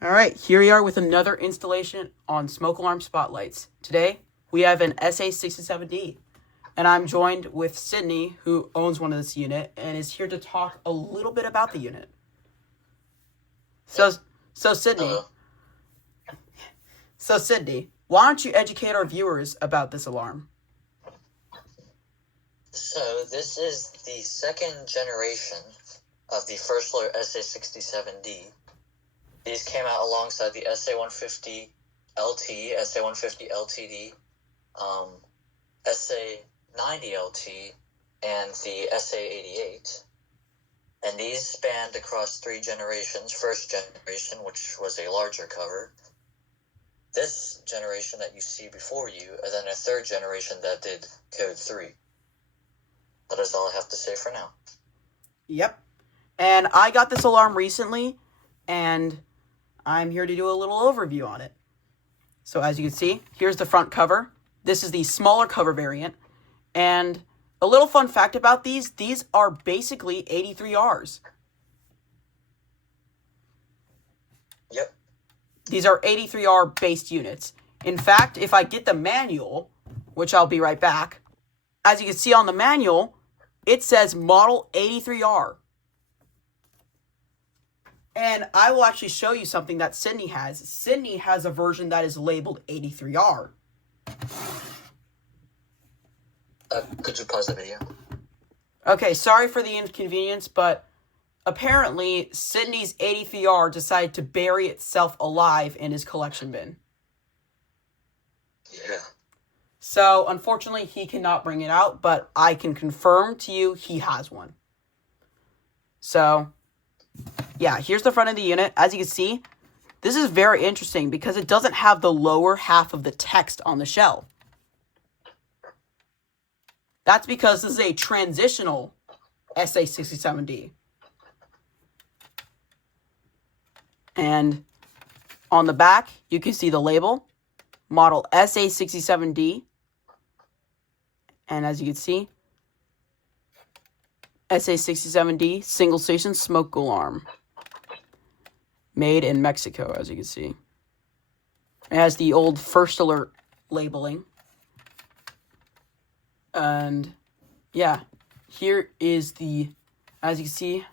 All right, here we are with another installation on smoke alarm spotlights. Today, we have an SA67D, and I'm joined with Sydney, who owns one of this unit, and is here to talk a little bit about the unit. So Sydney, Hello. why don't you educate our viewers about this alarm? So this is the second generation of the First Alert SA67D. These came out alongside the SA150 LT, SA150 LTD, SA90 LT, and the SA88. And these spanned across three generations. First generation, which was a larger cover. This generation that you see before you, and then a third generation that did Code 3. That is all I have to say for now. Yep. And I got this alarm recently, and I'm here to do a little overview on it. So as you can see, here's the front cover. This is the smaller cover variant. And a little fun fact about these are basically 83Rs. Yep. These are 83R based units. In fact, if I get the manual, which I'll be right back, as you can see on the manual, it says model 83R. And I will actually show you something that Sydney has. Sydney has a version that is labeled 83R. Could you pause the video? Okay, sorry for the inconvenience, but apparently Sydney's 83R decided to bury itself alive in his collection bin. Yeah. So, unfortunately, he cannot bring it out, but I can confirm to you he has one. So, yeah, here's the front of the unit. As you can see, this is very interesting because it doesn't have the lower half of the text on the shell. That's because this is a transitional SA67D. And on the back, you can see the label, model SA67D. And as you can see, SA67D single station smoke alarm. Made in Mexico, as you can see. It has the old First Alert labeling. And yeah, here is the, as you can see,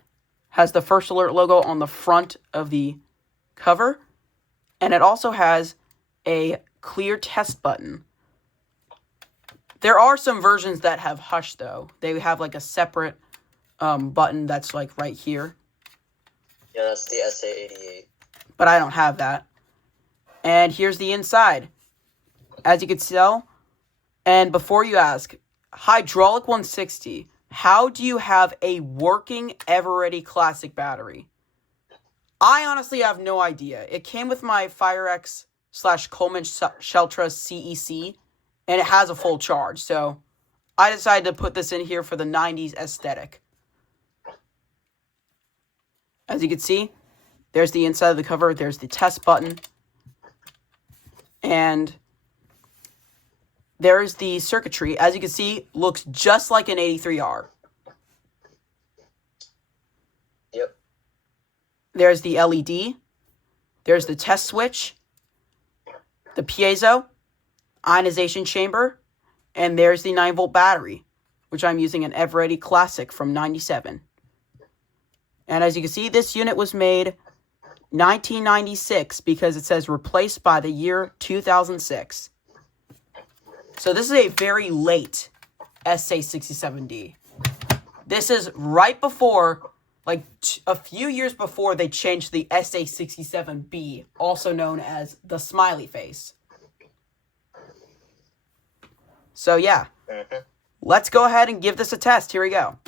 has the First Alert logo on the front of the cover. And it also has a clear test button. There are some versions that have hush, though. They have like a separate button that's like right here. Yeah, that's the SA88. But I don't have that. And here's the inside. As you can tell, and before you ask, hydraulic 160, how do you have a working Everready Classic battery? I honestly have no idea. It came with my FireX/Coleman Sheltra CEC, and it has a full charge. So I decided to put this in here for the 90s aesthetic. As you can see, there's the inside of the cover. There's the test button. And there's the circuitry. As you can see, looks just like an 83R. Yep. There's the LED. There's the test switch. The piezo. Ionization chamber. And there's the 9-volt battery, which I'm using an Everready Classic from 97. And as you can see, this unit was made 1996 because it says replaced by the year 2006. So this is a very late SA67D. This is right before, like a few years before they changed the SA67B, also known as the smiley face. So yeah, let's go ahead and give this a test. Here we go.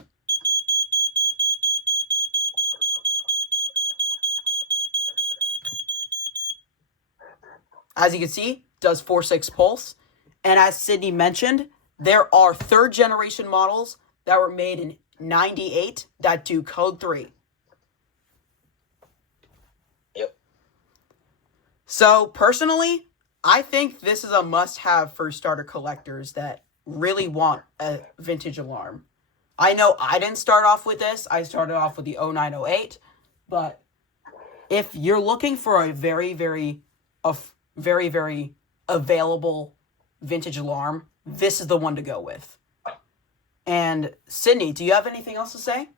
As you can see, does 4.6 pulse. And as Sydney mentioned, there are third generation models that were made in 98 that do code 3. Yep. So personally, I think this is a must-have for starter collectors that really want a vintage alarm. I know I didn't start off with this. I started off with the 0908, but if you're looking for a very, very available vintage alarm, this is the one to go with. And Sydney, do you have anything else to say?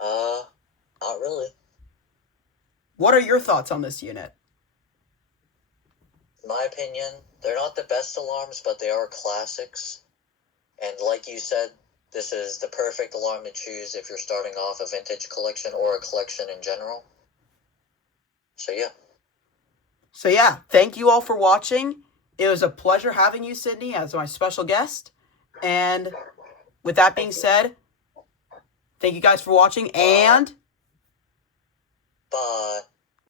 Not really. What are your thoughts on this unit? In my opinion, they're not the best alarms, but they are classics. And like you said, this is the perfect alarm to choose if you're starting off a vintage collection or a collection in general. So yeah, thank you all for watching. It was a pleasure having you, Sydney, as my special guest. And with that being said, thank you guys for watching, and bye.